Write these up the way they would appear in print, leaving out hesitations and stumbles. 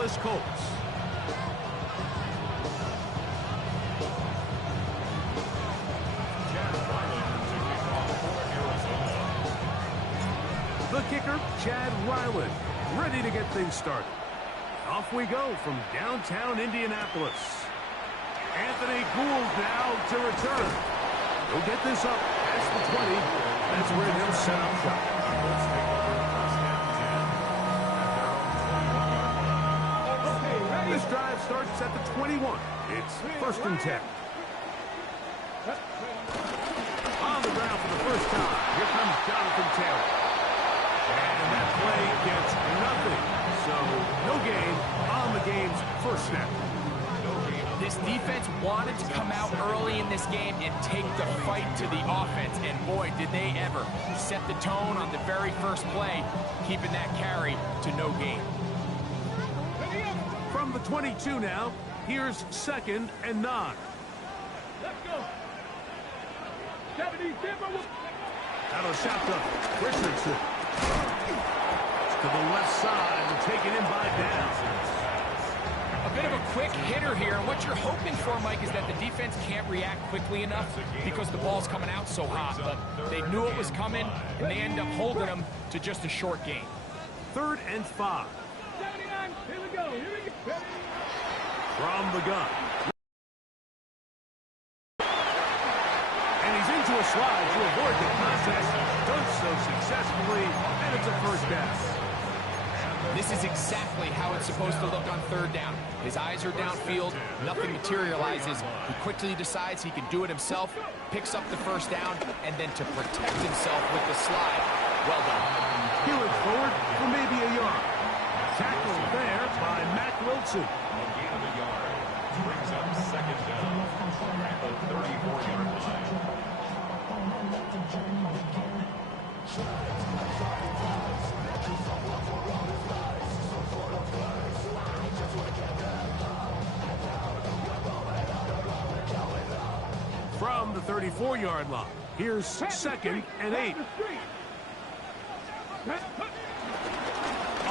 Indianapolis Colts. The kicker, Chad Ryland, ready to get things started. Off we go from downtown Indianapolis. Anthony Gould now to return. He'll get this up past the 20. That's where they'll set up shop. This drive starts at the 21. It's 1st and 10. On the ground for the first time. Here comes Jonathan Taylor. And that play gets nothing. So no gain on the game's first snap. This defense wanted to come out early in this game and take the fight to the offense. And boy, did they ever set the tone on the very first play, keeping that carry to no gain. From the 22 now, here's 2nd and 9. Let's go. That'll shot to Richardson. To the left side and taken in by Downs. A bit of a quick hitter here, and what you're hoping for, Mike, is that the defense can't react quickly enough because the ball's coming out so hot. But they knew it was coming, and they end up holding them to just a short gain. 3rd and 5. 79, here we go, From the gun. And he's into a slide to avoid the contact. Does so successfully, and it's a 1st down. This is exactly how it's supposed to look on 3rd down. His eyes are downfield, nothing materializes. He quickly decides he can do it himself, picks up the 1st down, and then to protect himself with the slide. Well done. He went forward for maybe a yard. Tackled there by Mack Wilson. A gain of a yard brings up 2nd down at the 34-yard line. From the 34-yard line, here's 2nd and 8.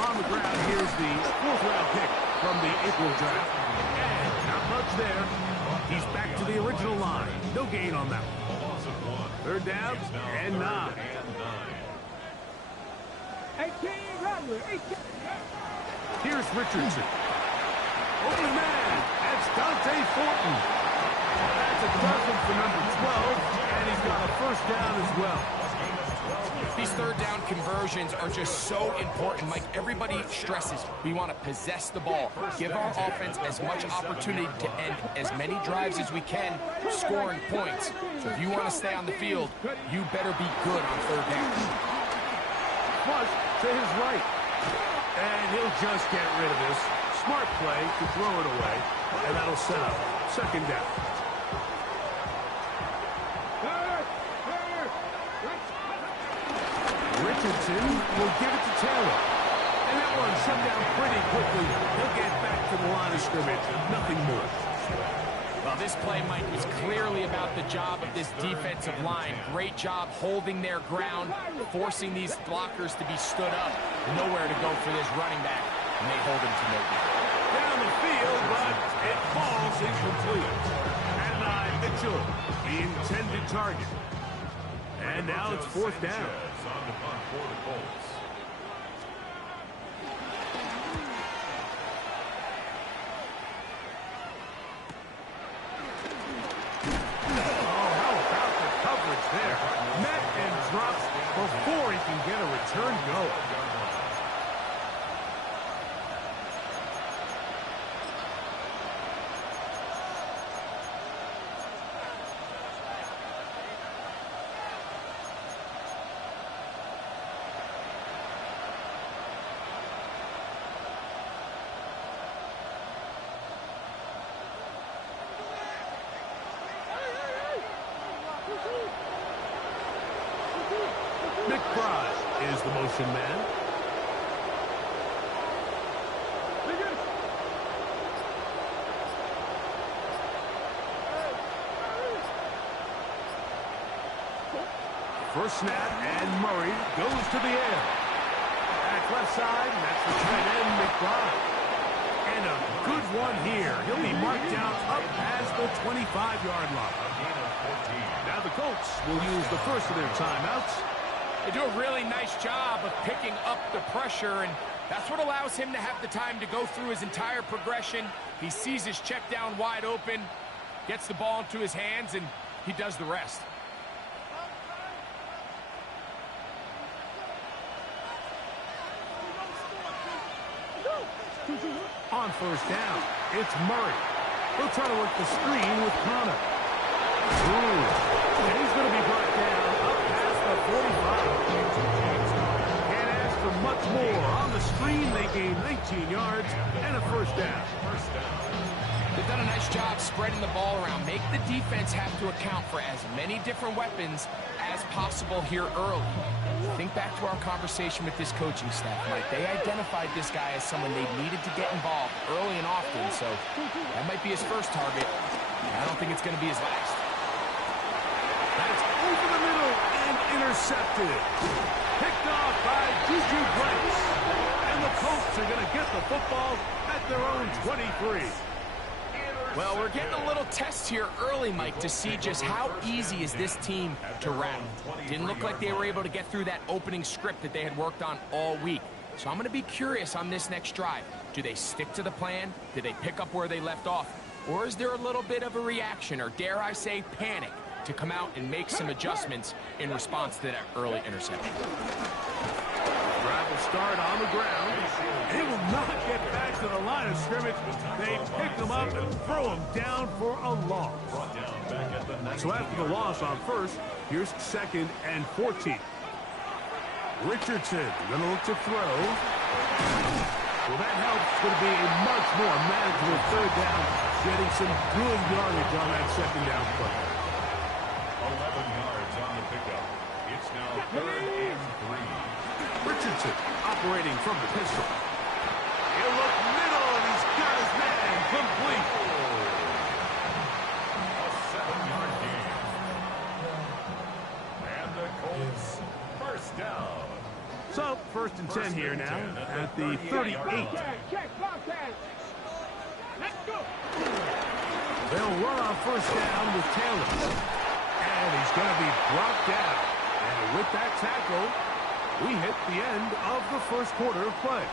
On the ground, here's the 4th-round pick from the April draft. And not much there. He's back to the original line. No gain on that one. 3rd down and 9. 18, Rattler, 18. Here's Richardson. Open man. That's Dante Fortin. That's a dozen for number 12, and he's got a 1st down as well. These 3rd down conversions are just so important, Mike. Everybody stresses we want to possess the ball, give our offense as much opportunity to end as many drives as we can, scoring points. So if you want to stay on the field, you better be good on 3rd down. Flush to his right. And he'll just get rid of this. Smart play to throw it away, and that'll set up 2nd down. Richardson will give it to Taylor. And that one shut down pretty quickly. He'll get back to the line of scrimmage. Nothing more. Well, this play, Mike, was clearly about the job of this defensive line. Great job holding their ground, forcing these blockers to be stood up. Nowhere to go for this running back, and they hold him to no gain. Down the field, but it falls incomplete. Adonai Mitchell, the intended target. And now it's 4th down. On the punt for the Colts. How about the coverage there? Met and drops before he can get a return going. McBride is the motion man. First snap, and Murray goes to the air. Back left side, and that's the tight end, McBride. And a good one here. He'll be marked down up past the 25-yard line. Now the Colts will use the first of their timeouts. They do a really nice job of picking up the pressure, and that's what allows him to have the time to go through his entire progression. He sees his check down wide open, gets the ball into his hands, and he does the rest. On first down, it's Murray. He'll try to work the screen with Connor. And he's going to be brought down up past the 45. Can't ask for much more. On the screen, they gain 19 yards and a first down. They've done a nice job spreading the ball around. Make the defense have to account for as many different weapons as possible here early. Think back to our conversation with this coaching staff, Mike. They identified this guy as someone they needed to get involved early and often, so that might be his first target. I don't think it's going to be his last. That's over the middle and intercepted. Picked off by Juju Brents. And the Colts are going to get the football at their own 23. Well, we're getting a little test here early, Mike, to see just how easy is this team to rattle. Didn't look like they were able to get through that opening script that they had worked on all week. So I'm going to be curious on this next drive. Do they stick to the plan? Do they pick up where they left off? Or is there a little bit of a reaction, or dare I say panic, to come out and make some adjustments in response to that early interception? Drive will start on the ground. They will not get back to the line of scrimmage. They pick them up and throw them down for a loss. So after the loss on first, here's 2nd and 14. Richardson going to look to throw. Well, that helps. It's going to be a much more manageable third down, getting some good yardage on that 2nd down play. 11 yards on the pickup. It's now 3rd and 3. Richardson operating from the pistol. He'll look middle, and he's got his man complete. A 7-yard gain. And the Colts first down. So, 1st and 10 here now at the 38. Check, Bobcat. Let's go. They'll run on first down with Taylor. And he's going to be brought down. And with that tackle, we hit the end of the first quarter of play.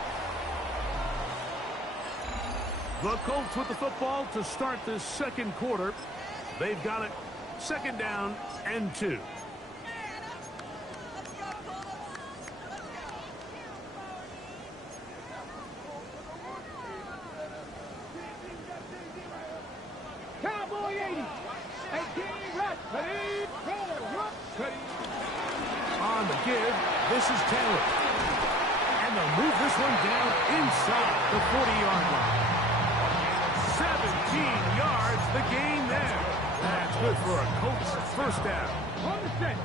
The Colts with the football to start this second quarter. They've got it 2nd down and 2. Cowboy 80. 18 rush. On the give, this is Taylor. And they'll move this one down inside the 40-yard line. 17 yards, the gain there. That's good for a Colts first down. On the set.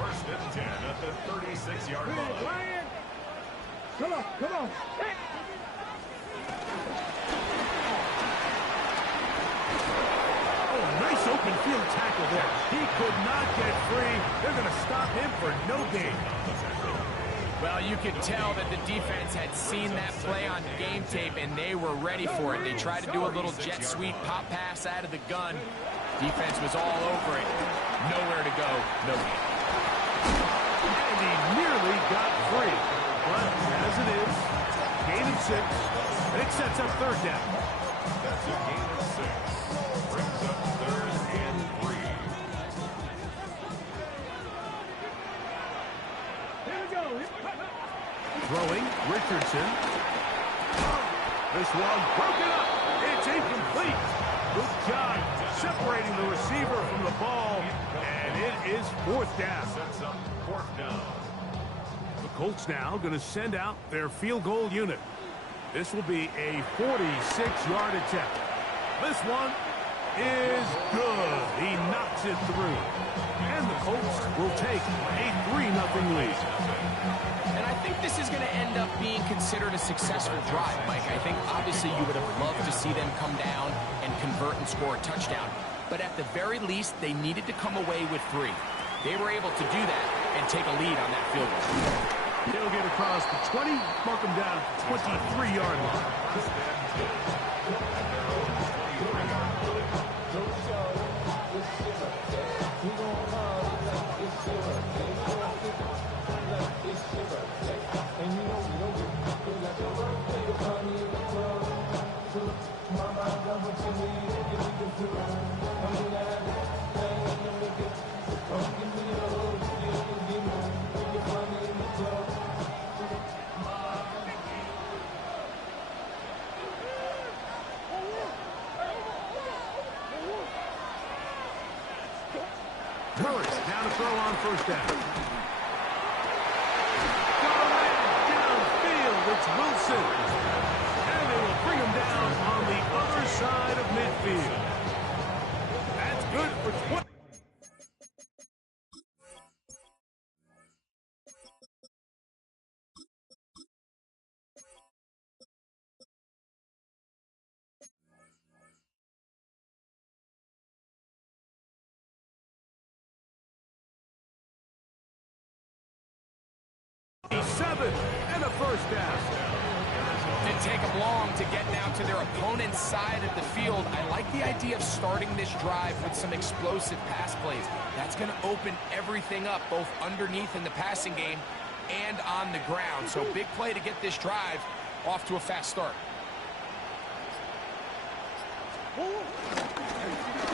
1st and 10 at the 36-yard line. Ryan. Come on, come on. Hey. Oh, nice open field tackle there. He could not get free. They're going to stop him for no gain. Well, you could tell that the defense had seen that play on game tape, and they were ready for it. They tried to do a little jet sweep pop pass out of the gun. Defense was all over it. Nowhere to go. No gain. And he nearly got free. But as it is, gain of 6. It sets up 3rd down. That's a gain of 6. Brings up 3rd and 3. Here we go. Throwing, Richardson. This one broken up. It's incomplete. Good job separating the receiver from the ball. And it is 4th down. Sets up 4th down. The Colts now going to send out their field goal unit. This will be a 46-yard attempt. This one is good. He knocks it through. And the Colts will take a 3-0 lead. And I think this is going to end up being considered a successful drive, Mike. I think obviously you would have loved to see them come down and convert and score a touchdown. But at the very least, they needed to come away with 3. They were able to do that and take a lead on that field goal. He'll get across the 20, mark him down at the 23-yard line. Curry's down to throw on first down. Downfield, it's Wilson. And they will bring him down on the other side of midfield. That's good for 20. Seven and a first down. Didn't take them long to get down to their opponent's side of the field. I like the idea of starting this drive with some explosive pass plays. That's going to open everything up, both underneath in the passing game and on the ground. So big play to get this drive off to a fast start.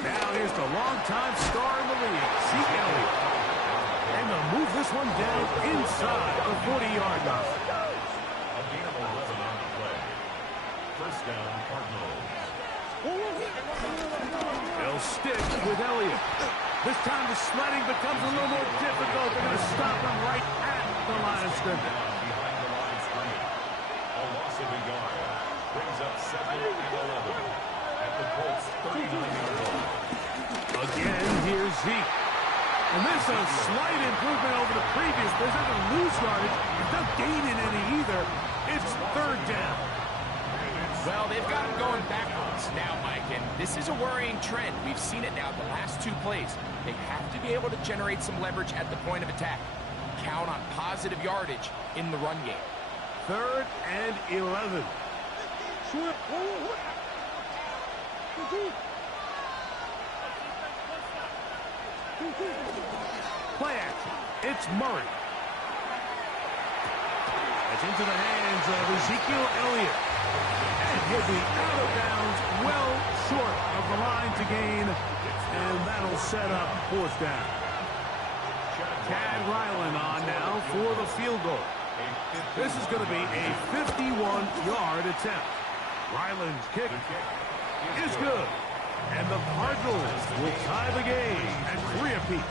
Now here's the longtime star in the league, Zeke Elliott. And they'll move this one down inside the 40-yard line. A gain of 11 on the play. First down, Cardinals. They'll stick with Elliott. This time the sledding becomes a little more difficult. They're going to stop him right at the line of scrimmage. Behind the line of scrimmage. A loss of a yard. Brings up 2nd and 11. At the Colts 39-yard line. Again, here's Zeke. And this is a slight improvement over the previous. They're not going to lose yardage. They're not gaining any either. It's third down. Well, they've got him going backwards now, Mike, and this is a worrying trend. We've seen it now the last two plays. They have to be able to generate some leverage at the point of attack. Count on positive yardage in the run game. 3rd and 11. Play action. It's Murray. It's into the hands of Ezekiel Elliott. And he'll be out of bounds, well short of the line to gain. And that'll set up 4th down. Chad Ryland on now for the field goal. This is going to be a 51-yard attempt. Ryland's kick is good. And the Cardinals will tie the game at 3 apiece.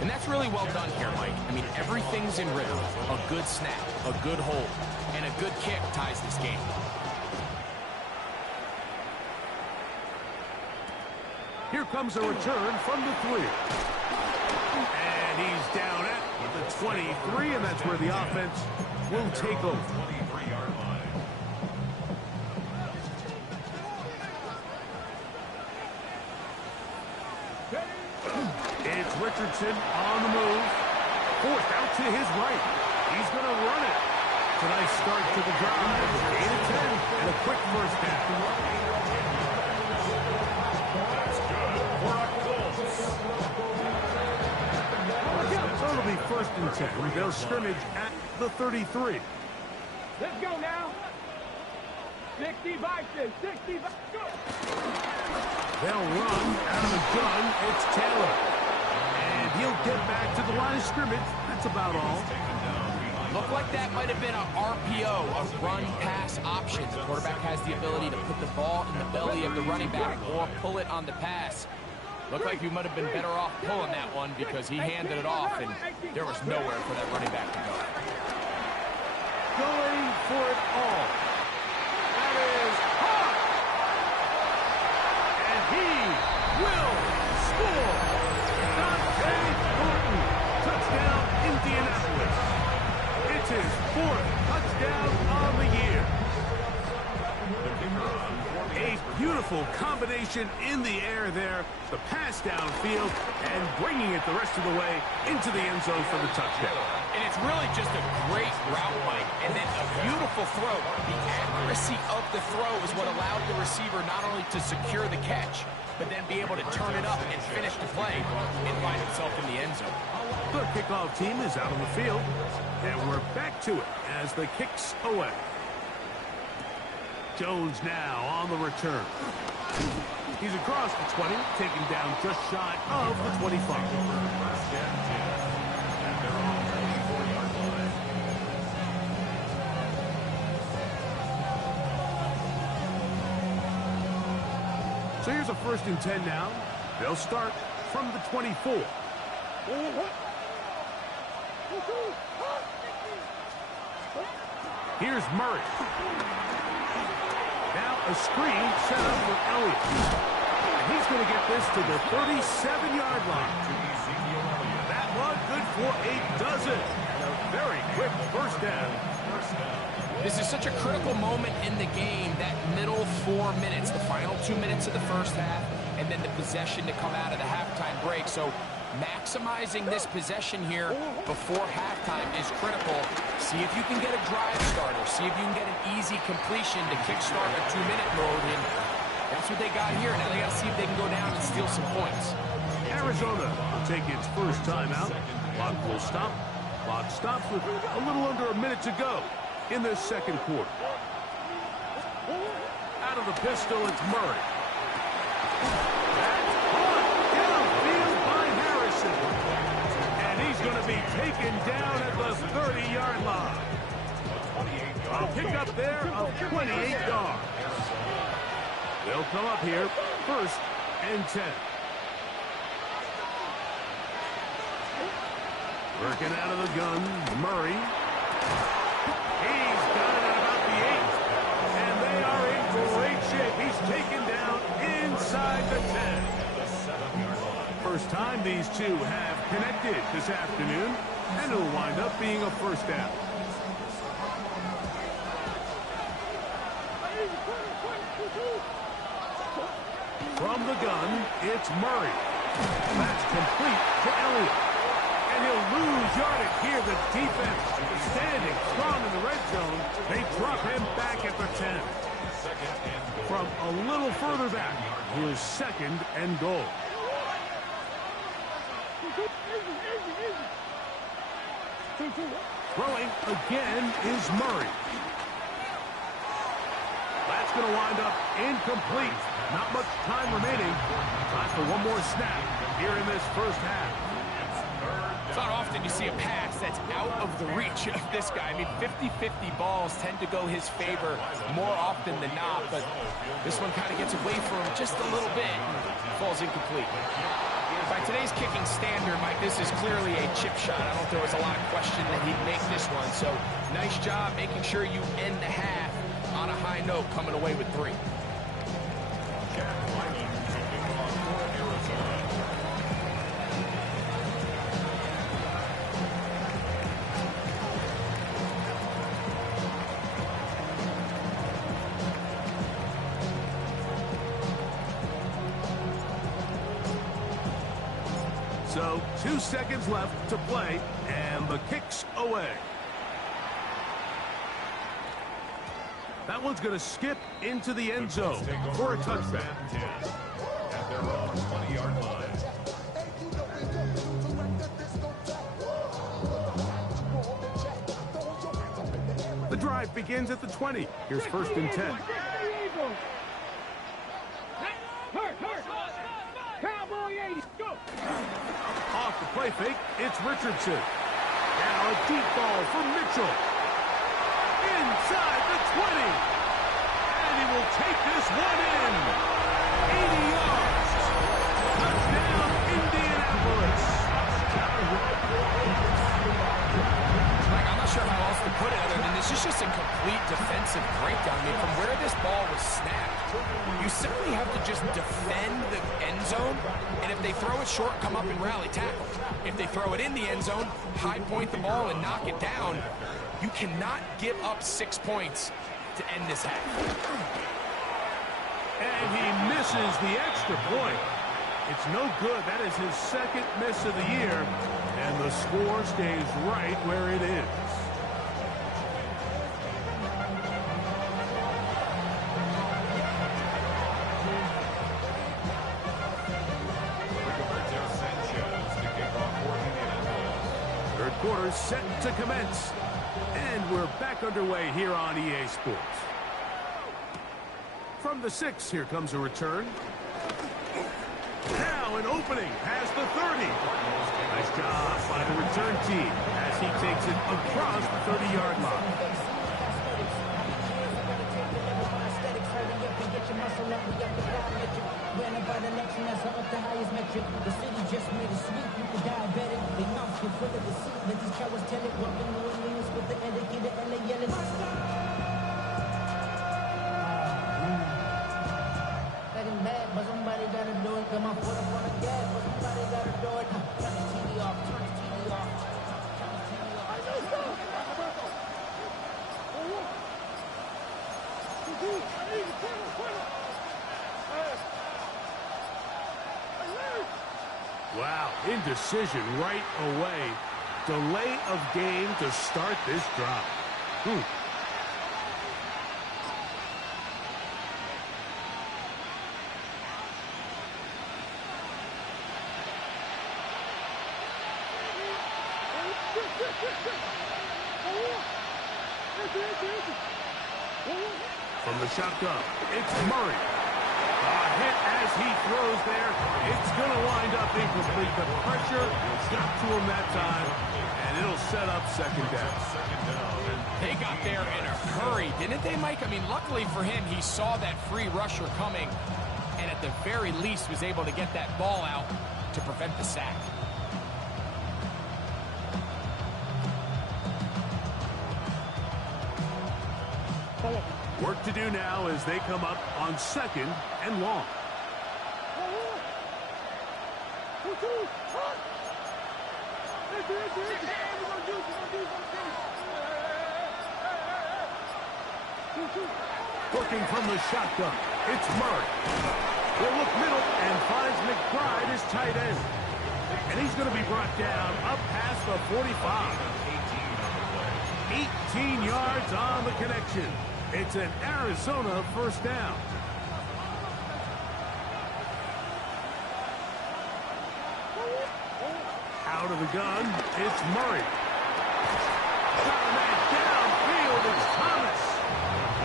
And that's really well done here, Mike. I mean, everything's in rhythm. A good snap, a good hold, and a good kick ties this game. Here comes a return from the 3. And he's down at the 23, and that's where the offense will take over. 23-yard line. It's Richardson on the move. Forced out to his right. He's going to run it. It's a nice start to the drive. 8-10 and a quick first down. That's good for a Colts. So it'll be 1st and 10. They'll scrimmage at the 33. Let's go now. 65, 65. They'll run out of the gun. It's Taylor. And he'll get back to the line of scrimmage. That's about all. Looked like that might have been an RPO, a run-pass option. The quarterback has the ability to put the ball in the belly of the running back or pull it on the pass. Looked like you might have been better off pulling that one because he handed it off, and there was nowhere for that running back to go. Going for it all. That is hot. And he will score. Dante Thornton. Touchdown, Indianapolis. It's his 4th touchdown on the year. The kicker on 4th A Beautiful combination in the air there. The pass downfield and bringing it the rest of the way into the end zone for the touchdown. And it's really just a great route, Mike, and then a beautiful throw. The accuracy of the throw is what allowed the receiver not only to secure the catch, but then be able to turn it up and finish the play and find himself in the end zone. The kickoff team is out on the field, and we're back to it as the kick's away. Jones now on the return. He's across the 20, taken down just shy of the 25. So here's a 1st and 10 now. They'll start from the 24. Here's Murray. Now a screen set up for Elliott. And he's going to get this to the 37-yard line. That one good for a dozen. And a very quick 1st down. This is such a critical moment in the game, that middle 4 minutes, the final 2 minutes of the 1st half, and then the possession to come out of the halftime break. So maximizing this possession here before halftime is critical. See if you can get a drive starter. See if you can get an easy completion to kickstart a 2-minute mode. And that's what they got here. Now they got to see if they can go down and steal some points. Arizona will take its first timeout. Clock will stop. Clock stops with a little under a minute to go in the 2nd quarter. Out of the pistol, it's Murray. That's caught downfield by Harrison. And he's going to be taken down at the 30-yard line. A pickup there of 28 yards. They'll come up here, 1st and 10. Working out of the gun, Murray. He's got it at about the 8. And they are in great shape. He's taken down inside the 10. First time these two have connected this afternoon, and it'll wind up being a 1st down. From the gun, it's Murray. That's complete to Elliott. And he'll lose yardage here. The defense standing strong in the red zone. They drop him back at the 10. From a little further back, here's 2nd and goal. Throwing again is Murray. That's going to wind up incomplete. Not much time remaining. Time for one more snap here in this 1st half. It's not often you see a pass that's out of the reach of this guy. I mean, 50-50 balls tend to go his favor more often than not, but this one kind of gets away from him just a little bit and falls incomplete. By today's kicking standard, Mike, this is clearly a chip shot. I don't think there was a lot of question that he'd make this one, so nice job making sure you end the half on a high note, coming away with 3. So 2 seconds left to play, and the kick's away. That one's going to skip into the end zone for a touchback. At their own 20-yard line. The drive begins at the 20. Here's 1st and 10. Off the play fake, it's Richardson. Now a deep ball for Mitchell. Inside the 20. And he will take this one in. 80 yards. Touchdown, Indianapolis. Mike, I'm not sure how else to put it other than this is just a complete defensive breakdown. I mean, from where this ball was snapped, you simply have to just defend the end zone, and if they throw it short, come up and rally tackle. If they throw it in the end zone, high point the ball and knock it down. You cannot give up 6 points to end this half. And he misses the extra point. It's no good. That is his second miss of the year. And the score stays right where it is. Third quarter set to commence. And we're back underway here on EA Sports. From the 6, here comes a return. Now an opening past the 30. Nice job by the return team as he takes it across the 30-yard line. The city just made a sweep with the diabetic. They mouth get full of the seat. Let these cowards tell it. Welcome to New Orleans with the educated LA yelling. Getting bad, but somebody gotta do it. Come on, put up on the gas, but somebody gotta do it. Turn the TV off, turn the TV off. Turn the TV off. Wow, indecision right away. Delay of game to start this drive. From the shotgun, it's Murray. A hit as he throws there. It's going to wind up incomplete. The pressure got to him that time, and it'll set up second down. They got there in a hurry, didn't they, Mike? I mean, luckily for him, he saw that free rusher coming, and at the very least was able to get that ball out to prevent the sack. Work to do now as they come up on second and long. Working from the shotgun, it's Murray. He'll look middle and finds McBride as tight end. And he's going to be brought down up past the 45. 18 yards on the connection. It's an Arizona first down. Out of the gun, it's Murray. Got a man downfield, it's Thomas.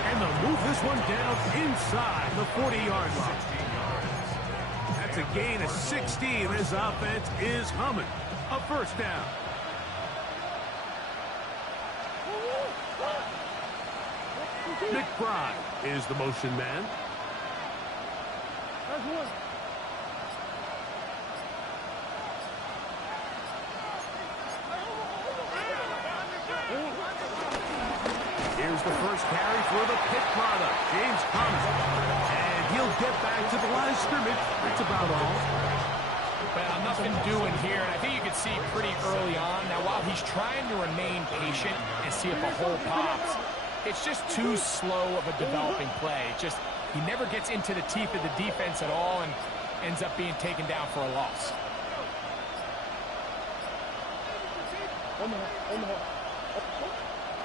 And they'll move this one down inside the 40-yard line. That's a gain of 16. This offense is humming. A first down. McBride is the motion man. Here's the first carry for the Pitt product, James Thomas. And he'll get back to the line of scrimmage. That's about all. Well, nothing doing here, and I think you can see pretty early on. Now, while he's trying to remain patient and see if a hole pops, it's just too slow of a developing play. He never gets into the teeth of the defense at all and ends up being taken down for a loss.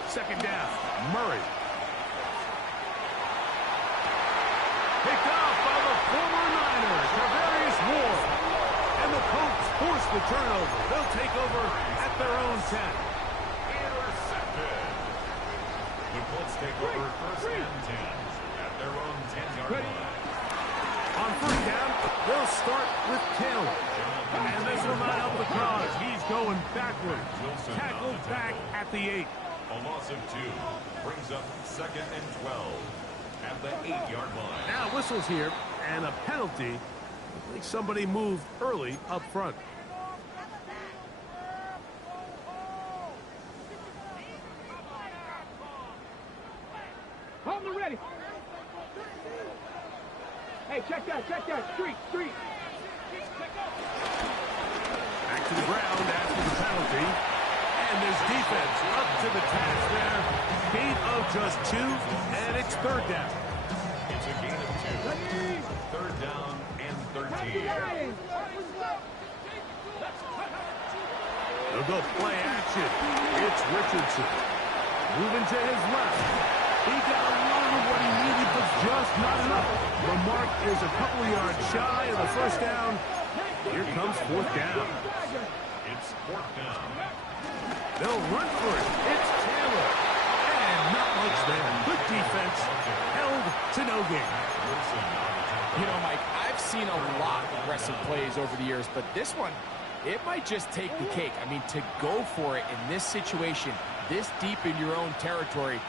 Second down, Murray. Picked off by the former Niners, Tarvarius Ward. And the Colts force the turnover. They'll take over at their own 10. Intercepted. The Colts take over first and 10 at their own 10-yard line. On first down, they'll start with Taylor. And this will not help the cause. He's going backwards. Tackled back at the 8. A loss of 2 brings up second and 12 at the 8-yard line. Now whistles here and a penalty. I think somebody moved early up front. Hold me ready. Hey, check that. Street. Back to the ground after the penalty. And this defense up to the task there. Gain of just 2, and it's third down. It's a gain of 2. Third down and 13. They'll go play action. It's Richardson. Moving to his left. He got a lot of what he needed, but just not enough. The mark is a couple of yards shy of the first down. Here comes fourth down. It's fourth down. They'll run for it. It's Taylor. And not much there. Good defense. Held to no gain. You know, Mike, I've seen a lot of aggressive plays over the years, but this one, it might just take the cake. I mean, to go for it in this situation, this deep in your own territory,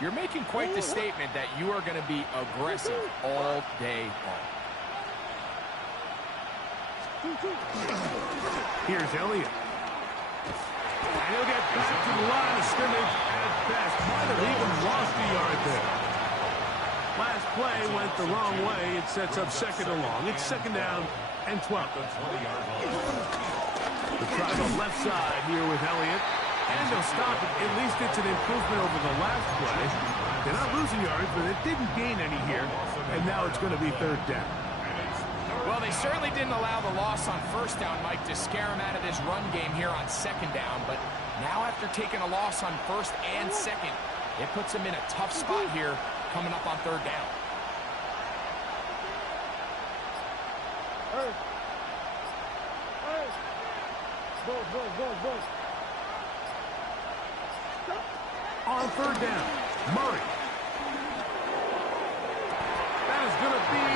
you're making quite the statement that you are going to be aggressive all day long. Here's Elliott. And he'll get back to the line of scrimmage at best. Might have even lost a yard there. Last play went the wrong way. It sets up second and long. It's second down and 12. The try on the left side here with Elliott. And they'll stop it. At least it's an improvement over the last play. They're not losing yards, but it didn't gain any here. And now it's going to be third down. Well, they certainly didn't allow the loss on first down, Mike, to scare him out of this run game here on second down. But now after taking a loss on first and second, it puts him in a tough spot here coming up on third down. On third down, Murray. That is going to be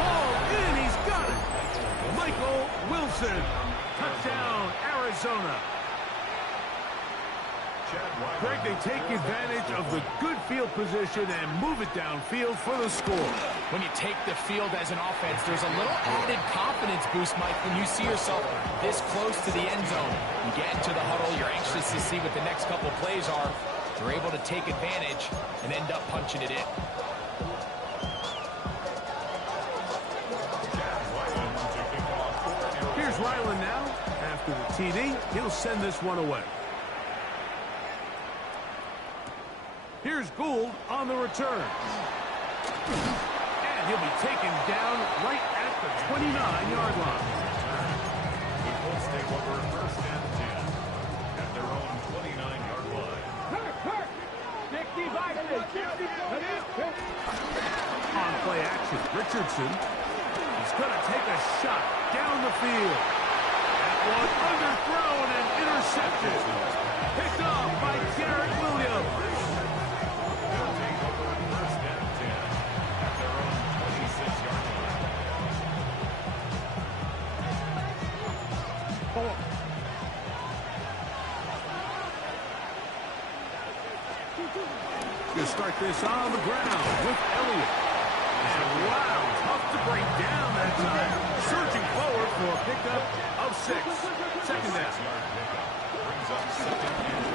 hauled in. He's got it. Michael Wilson. Touchdown, Arizona. Greg, they take advantage of the good field position and move it downfield for the score. When you take the field as an offense, there's a little added confidence boost, Mike, when you see yourself this close to the end zone. You get into the huddle, you're anxious to see what the next couple plays are. You're able to take advantage and end up punching it in. Here's Ryland now. After the TD, he'll send this one away. Here's Gould on the return. And he'll be taken down right at the 29-yard line. The Colts take over first and 10 at their own 29-yard line. On play action, Richardson. He's going to take a shot down the field. That one underthrown and intercepted. Picked off by Garrett Williams. They'll take over first and 10 at their own 26-yard line. Going to start this on the ground with Elliott. And wow, tough to break down that time. Surging forward for a pickup of 6. Second down.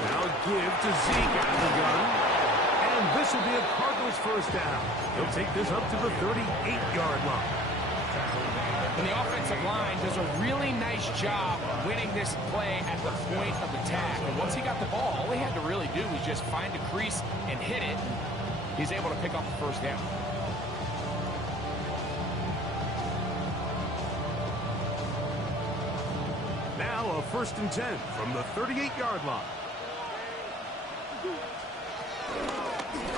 Now give to Zeke out of the gun. And this will be a Cardinals first down. He'll take this up to the 38-yard line. And the offensive line does a really nice job winning this play at the point of attack. And once he got the ball, all he had to really do was just find a crease and hit it. He's able to pick up the first down. Now a first and 10 from the 38-yard line.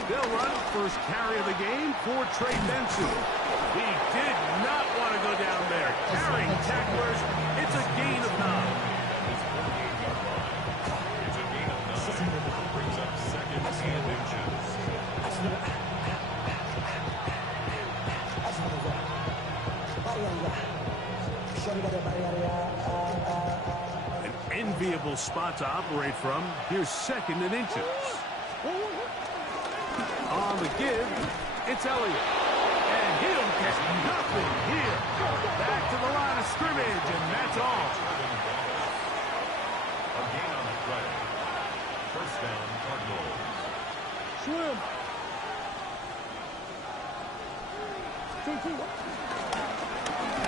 They'll run first carry of the game for Trey Benson. He did not want to go down there. Carrying tacklers, it's a gain of 9. It's a gain of 9. Brings up second and inches. An enviable spot to operate from. Here's second and inches. On the give, it's Elliott. And he'll get nothing here. Back to the line of scrimmage, and that's all. A gain on the play. First down, Cardinals. Swim.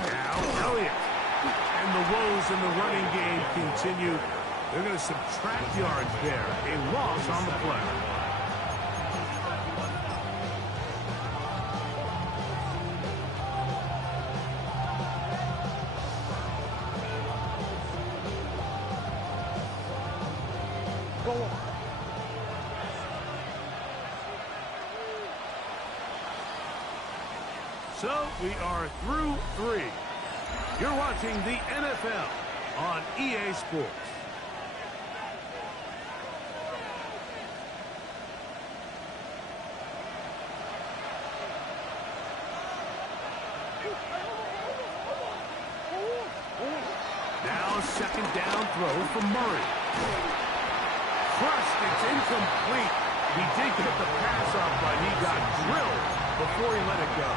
Now Elliott. And the woes in the running game continue. They're going to subtract yards there. A loss on the play. So we are through 3. You're watching the NFL on EA Sports. Now second down throw from Murray. Crushed, it's incomplete. He did get the pass up, but he got drilled before he let it go.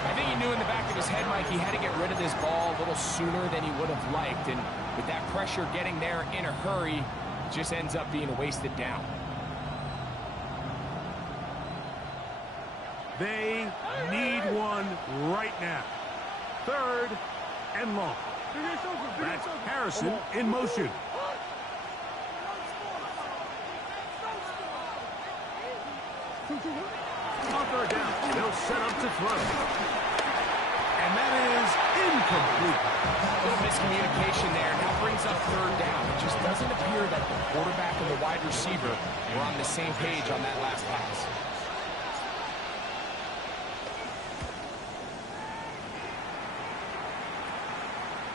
I think he knew in the back of his head, Mike, he had to get rid of this ball a little sooner than he would have liked. And with that pressure getting there in a hurry, it just ends up being a wasted down. They need one right now. 3rd and long. That's Harrison in motion. On 3rd down, they'll set up to throw. And that is incomplete. A little miscommunication there. Now brings up 3rd down. It just doesn't appear that the quarterback and the wide receiver were on the same page on that last pass.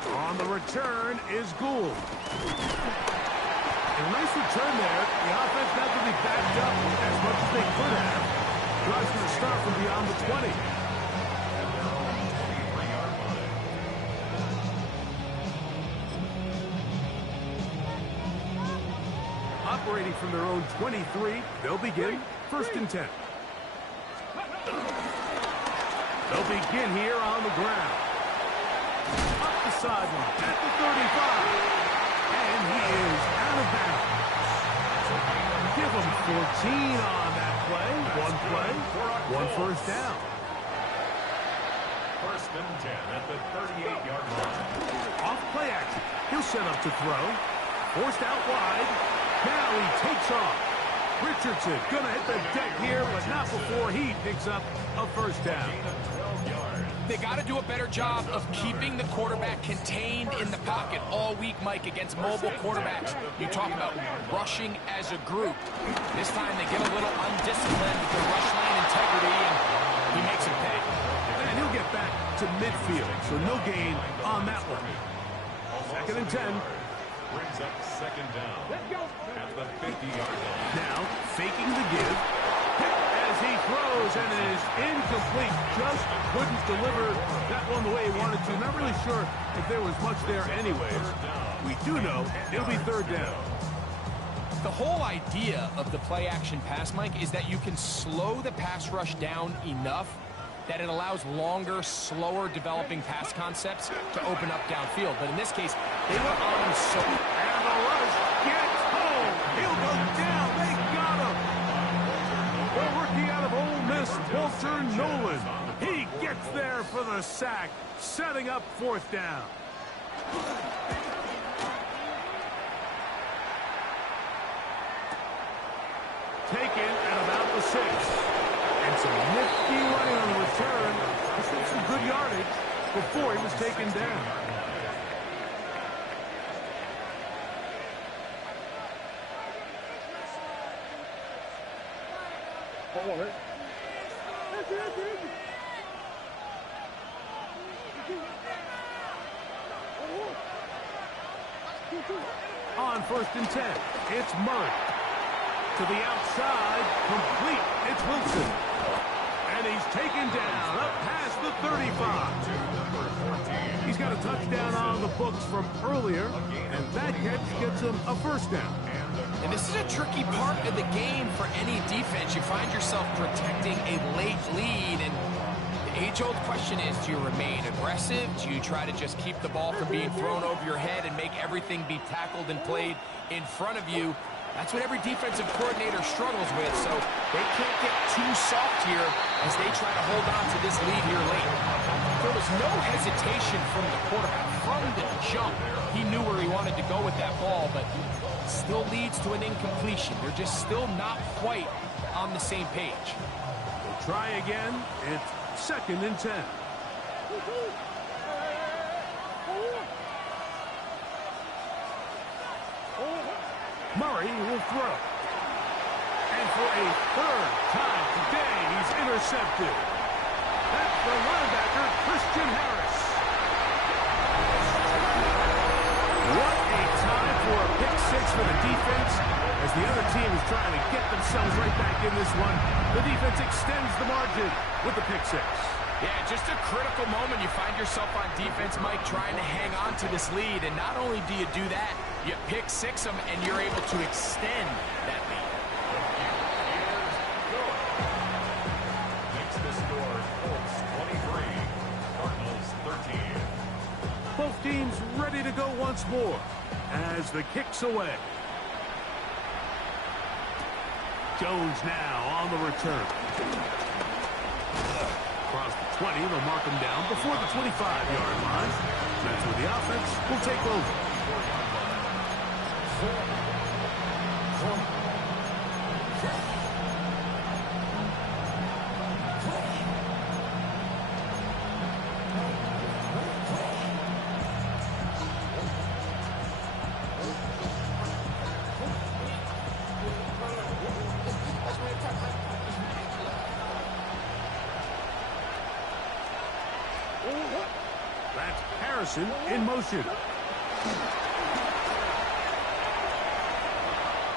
On the return is Gould. A nice return there. The offense not to be backed up as much as they could have. Drive's going to start from beyond the 20. Operating from their own 23, they'll begin 1st and 10. They'll begin here on the ground. Up the sideline at the 35. And he is out of bounds. Give him 14 on that play. 1 first down. 1st and 10 at the 38-yard line. Off play action. He'll set up to throw. Forced out wide. Now he takes off. Richardson going to hit the deck here, but not before he picks up a 1st down. They got to do a better job of keeping the quarterback contained in the pocket all week, Mike, against mobile quarterbacks. You talk about rushing as a group. This time they get a little undisciplined with their rush lane integrity, and he makes him pay. And he'll get back to midfield, so no gain on that one. 2nd and 10. Brings up 2nd down at the 50-yard line. Now faking the give. As he throws and is incomplete. Just couldn't deliver that one the way he wanted to. Not really sure if there was much there anyways. We do know it'll be 3rd down. The whole idea of the play-action pass, Mike, is that you can slow the pass rush down enough that it allows longer, slower developing pass concepts to open up downfield. But in this case, they were on him so... And the rush gets home. He'll go down. They got him. The rookie out of Ole Miss, Walter Nolan. He gets there for the sack, setting up 4th down. Taken at about the 6. And some nifty running on the return. This was some good yardage before he was taken down. On 1st and 10, it's Murray. To the outside, complete. It's Wilson. And he's taken down up past the 35. He's got a touchdown on the books from earlier, and that catch gets him a 1st down. And this is a tricky part of the game for any defense. You find yourself protecting a late lead, and the age-old question is, do you remain aggressive? Do you try to just keep the ball from being thrown over your head and make everything be tackled and played in front of you? That's what every defensive coordinator struggles with, so they can't get too soft here as they try to hold on to this lead here late. There was no hesitation from the quarterback. From the jump, he knew where he wanted to go with that ball, but still leads to an incompletion. They're just still not quite on the same page. We'll try again. It's 2nd and 10. Murray will throw. And for a 3rd time today, he's intercepted. That the linebacker, Christian Harris. What a time for a pick six for the defense. As the other team is trying to get themselves right back in this one, the defense extends the margin with the pick six. Yeah, just a critical moment. You find yourself on defense, Mike, trying to hang on to this lead. And not only do you do that, you pick six them, and you're able to extend that lead. Makes the score Colts 23, Cardinals 13. Both teams ready to go once more as the kick's away. Jones now on the return. Across the 20, they'll mark him down before the 25-yard line. That's where the offense will take over. That's Harrison in motion.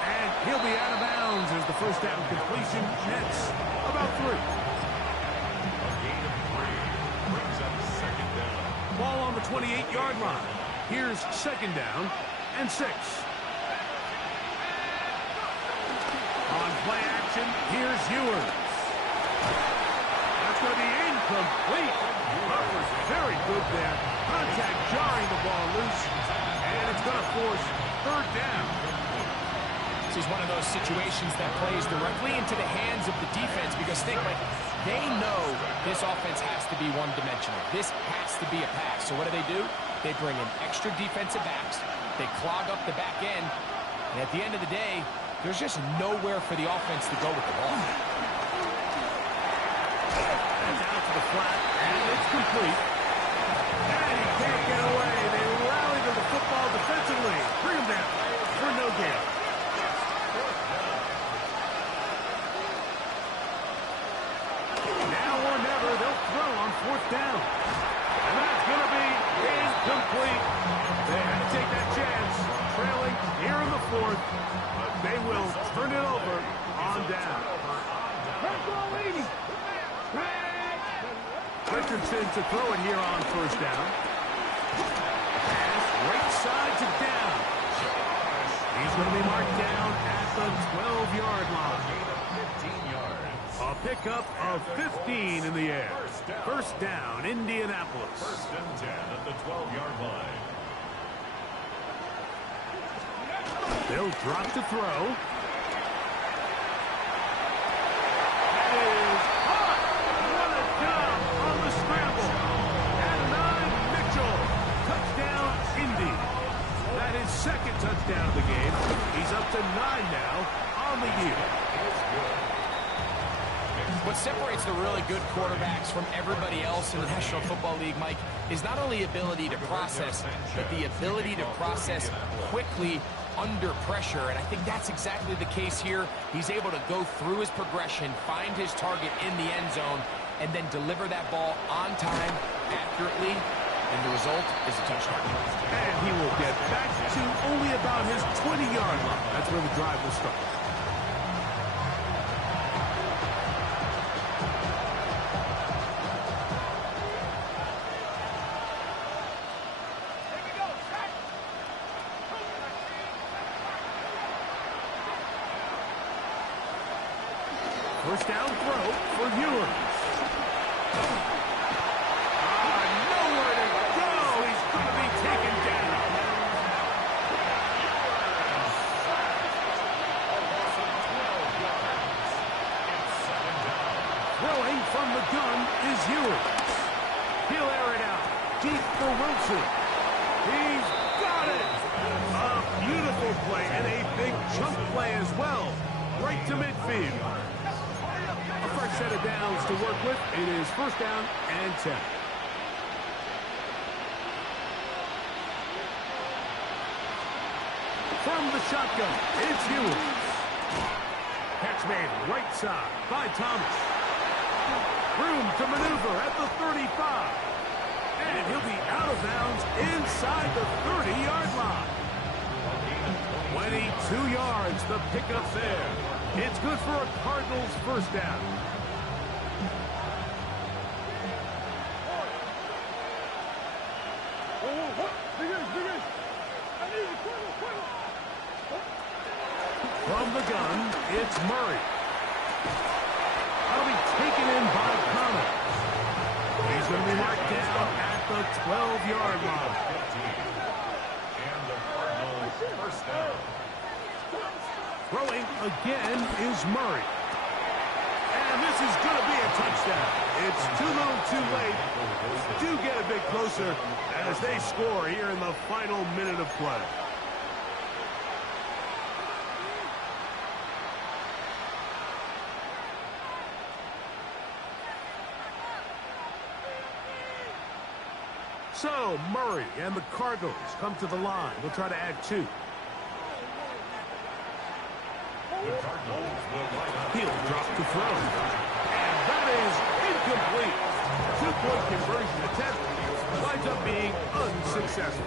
And he'll be out of bounds as the first down completion nets about 3. A gain of 3 brings up second down. Ball on the 28-yard line. Here's second down and 6. On play action, here's Ewers. That's going to be incomplete. That was very good there. Contact jarring the ball loose. And it's going to force third down. This is one of those situations that plays directly into the hands of the defense because think, like, they know this offense has to be one-dimensional. This has to be a pass. So what do? They bring in extra defensive backs. They clog up the back end. And at the end of the day, there's just nowhere for the offense to go with the ball. And down to the flat, and it's complete. And he can't get away. They rally to the football defensively. Bring him down for no gain. Now or never, they'll throw on fourth down. And that's going to be incomplete. They had to take that chance, trailing here in the fourth. But they will turn it over on down. Richardson to throw it here on first down. Pass right side to down. He's going to be marked down at the 12-yard line. 15 yards. A pickup of 15 in the air. First down, Indianapolis. First and 10 at the 12-yard line. They'll drop to throw. That is hot. What a job on the scramble. At 9, Mitchell. Touchdown, Indy. That is second touchdown of the game. He's up to 9 now on the year. What separates the really good quarterbacks from everybody else in the National Football League, Mike, is not only ability to process, but the ability to process quickly under pressure. And I think that's exactly the case here. He's able to go through his progression, find his target in the end zone, and then deliver that ball on time, accurately, and the result is a touchdown. And he will get back to only about his 20-yard line. That's where the drive will start. First down throw for Ewers. Nowhere to go. He's going to be taken down. Throwing from the gun is Ewers. He'll air it out. Deep for Wilson. He's got it. A beautiful play and a big chunk play as well. Right to midfield. A fresh set of downs to work with. It is first down and 10. From the shotgun, it's Ewers. Catch made right side by Thomas. Room to maneuver at the 35. And he'll be out of bounds inside the 30-yard line. 22 yards, the pickup there. It's good for a Cardinals first down. From the gun, it's Murray. That'll be taken in by Connor. He's going to be marked down at the 12-yard line. And the Cardinals first down. Throwing again is Murray. And this is going to be a touchdown. It's too little too late. Do get a bit closer as they score here in the final minute of play. So, Murray and the Cardinals come to the line. They'll try to add 2. He'll drop to throw. And that is incomplete. 2-point conversion attempt winds up being unsuccessful.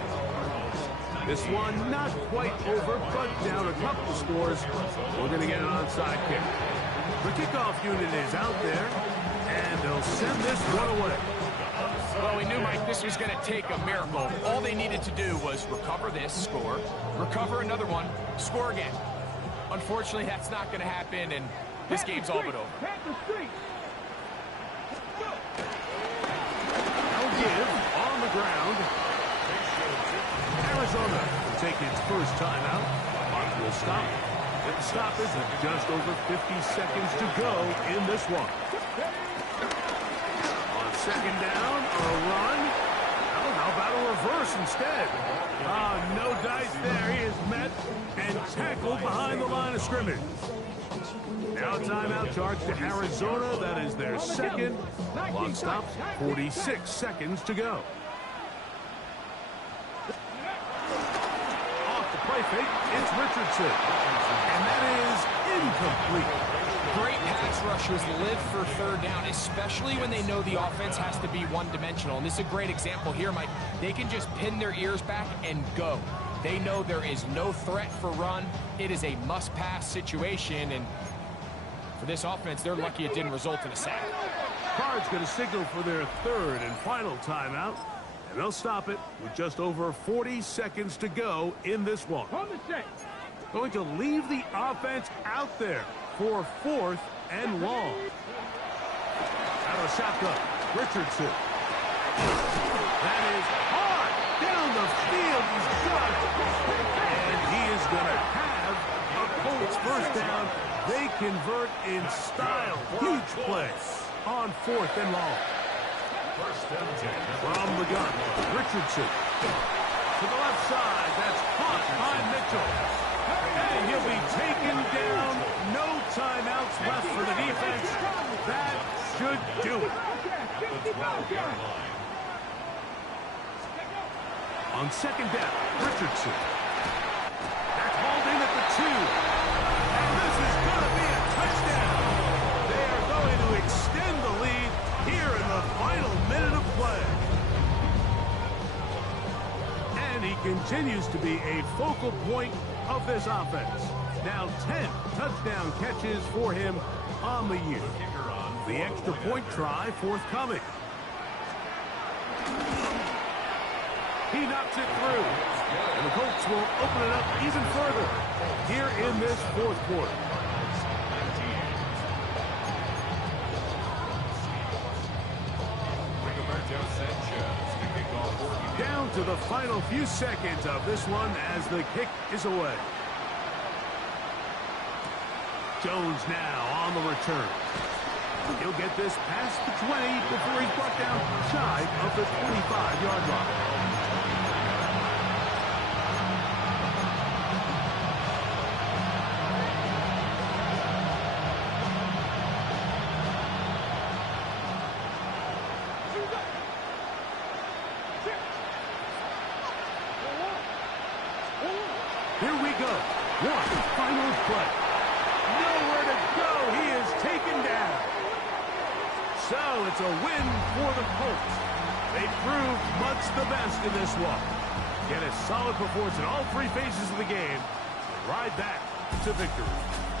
This one not quite over, but down a couple scores. We're going to get an onside kick. The kickoff unit is out there, and they'll send this one away. Well, we knew, Mike, this was going to take a miracle. All they needed to do was recover this, score, recover another one, score again. Unfortunately, that's not going to happen, and this game's all but over. I'll give on the ground. Arizona will take its first timeout. Clock will stop. And the stoppage with just over 50 seconds to go in this one. Second down, a run. Oh, how about a reverse instead? No dice there. He is met and tackled behind the line of scrimmage. Now timeout charge to Arizona. That is their second. Clock stops, 46 seconds to go. Off the play fake, it's Richardson. And that is incomplete. Great pass rushers live for third down, especially when they know the offense has to be one-dimensional. And this is a great example here, Mike. They can just pin their ears back and go. They know there is no threat for run. It is a must-pass situation, and for this offense, they're lucky it didn't result in a sack. Cards going to signal for their third and final timeout, and they'll stop it with just over 40 seconds to go in this one. Going to leave the offense out there for 4th and long. Out of shotgun, Richardson. That is hard down the field. He's got it. And he is going to have a Colts first down. They convert in style. Huge play on 4th and long. From the gun, Richardson. To the left side, that's caught by Mitchell. And he'll be taken down. No timeouts left for the defense. That should do it. On second down, Richardson. That's hauled in at the 2. And this is going to be a touchdown. They are going to extend the lead here in the final minute of play. And he continues to be a focal point of this offense. Now 10 touchdown catches for him on the year. The extra point try forthcoming. He knocks it through. And the Colts will open it up even further here in this 4th quarter. Down to the final few seconds of this one as the kick is away. Jones now on the return. He'll get this past the 20 before he's brought down shy of the 25-yard line. Here we go. One final play. Nowhere to go. He is taken down. So it's a win for the Colts. They proved much the best in this one. Get a solid performance in all three phases of the game. Ride back to victory.